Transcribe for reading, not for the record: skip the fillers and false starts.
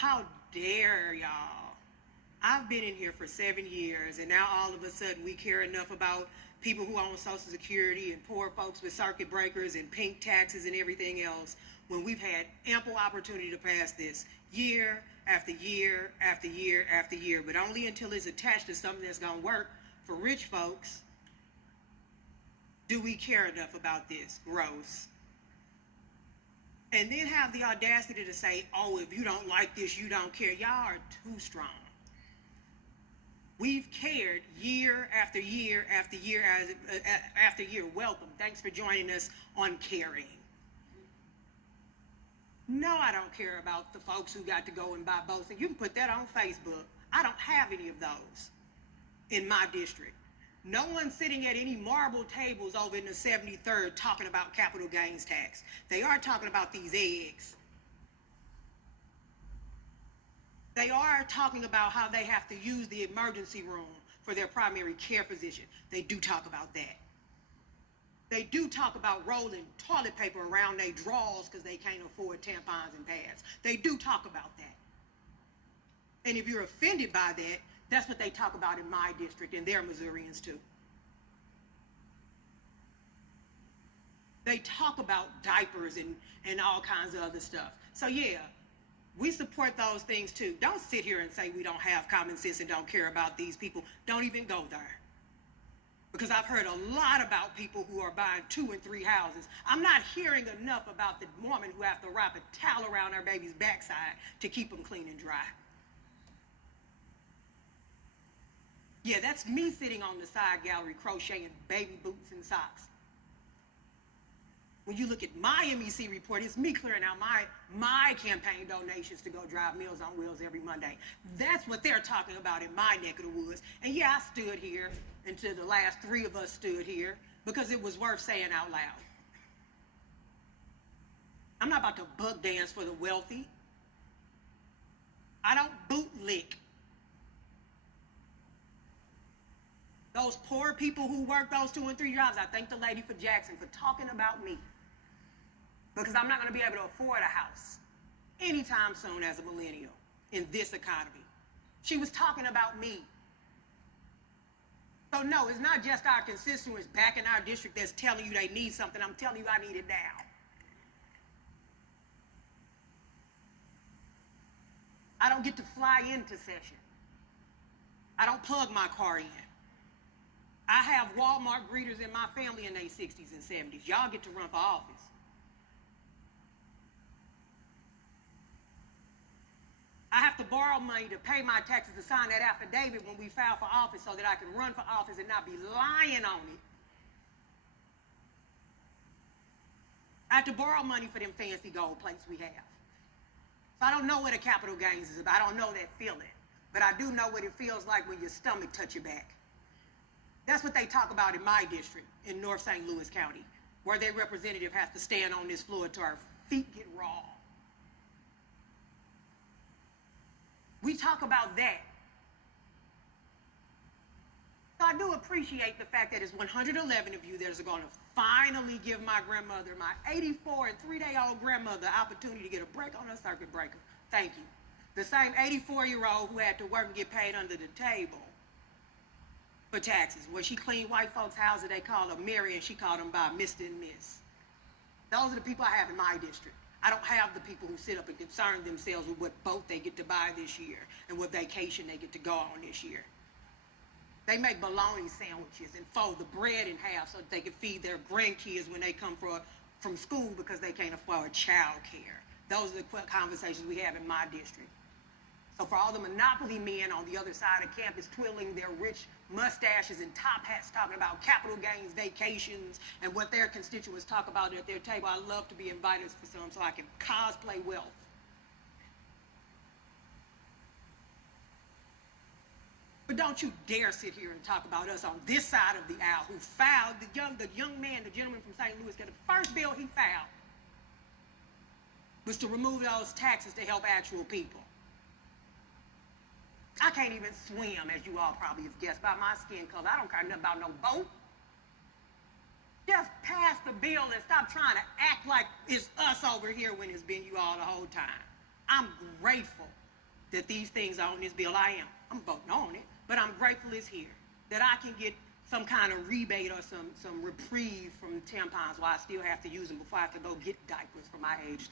How dare y'all? I've been in here for 7 years, and now all of a sudden we care enough about people who own Social Security and poor folks with circuit breakers and pink taxes and everything else when we've had ample opportunity to pass this year after year after year after year, but only until it's attached to something that's going to work for rich folks do we care enough about this. Gross. And then have the audacity to say, oh, if you don't like this, you don't care. Y'all are too strong. We've cared year after year after year after year. Welcome. Thanks for joining us on Caring. No, I don't care about the folks who got to go and buy boats. And you can put that on Facebook. I don't have any of those in my district. No one's sitting at any marble tables over in the 73rd talking about capital gains tax. They are talking about these eggs. They are talking about how they have to use the emergency room for their primary care physician. They do talk about that. They do talk about rolling toilet paper around their drawers because they can't afford tampons and pads. They do talk about that. And if you're offended by that, that's what they talk about in my district, and they're Missourians too. They talk about diapers and all kinds of other stuff. So yeah, we support those things too. Don't sit here and say we don't have common sense and don't care about these people. Don't even go there. Because I've heard a lot about people who are buying 2 and 3 houses. I'm not hearing enough about the woman who have to wrap a towel around her baby's backside to keep them clean and dry. Yeah, that's me sitting on the side gallery crocheting baby boots and socks. When you look at my MEC report, it's me clearing out my campaign donations to go drive Meals on Wheels every Monday. That's what they're talking about in my neck of the woods. And yeah, I stood here until the last 3 of us stood here because it was worth saying out loud. I'm not about to bug dance for the wealthy. I don't bootlick. Those poor people who work those 2 and 3 jobs, I thank the lady for Jackson for talking about me. Because I'm not going to be able to afford a house anytime soon as a millennial in this economy. She was talking about me. So no, it's not just our constituents back in our district that's telling you they need something. I'm telling you I need it now. I don't get to fly into session. I don't plug my car in. I have Walmart greeters in my family in their 60s and 70s. Y'all get to run for office. I have to borrow money to pay my taxes to sign that affidavit when we file for office so that I can run for office and not be lying on it. I have to borrow money for them fancy gold plates we have. So I don't know what a capital gains is about. I don't know that feeling. But I do know what it feels like when your stomach touch your back. That's what they talk about in my district in North St. Louis County, where their representative has to stand on this floor till our feet get raw. We talk about that. So I do appreciate the fact that it's 111 of you that are going to finally give my grandmother, my 84 and 3-day-old grandmother, the opportunity to get a break on her circuit breaker. Thank you. The same 84-year-old who had to work and get paid under the table for taxes. When she cleaned white folks' houses, they called her Mary, and she called them by Mr. and Miss. Those are the people I have in my district. I don't have the people who sit up and concern themselves with what boat they get to buy this year and what vacation they get to go on this year. They make bologna sandwiches and fold the bread in half so that they can feed their grandkids when they come from school because they can't afford child care. Those are the conversations we have in my district. So for all the monopoly men on the other side of campus twiddling their rich mustaches and top hats talking about capital gains vacations and what their constituents talk about at their table, I love to be invited for some so I can cosplay wealth. But don't you dare sit here and talk about us on this side of the aisle who filed, the young man, the gentleman from St. Louis, the first bill he filed was to remove those taxes to help actual people. I can't even swim, as you all probably have guessed, by my skin color. I don't care nothing about no boat. Just pass the bill and stop trying to act like it's us over here when it's been you all the whole time. I'm grateful that these things are on this bill. I'm voting on it, but I'm grateful it's here, that I can get some kind of rebate or some reprieve from tampons while I still have to use them before I have to go get diapers for my age. Thank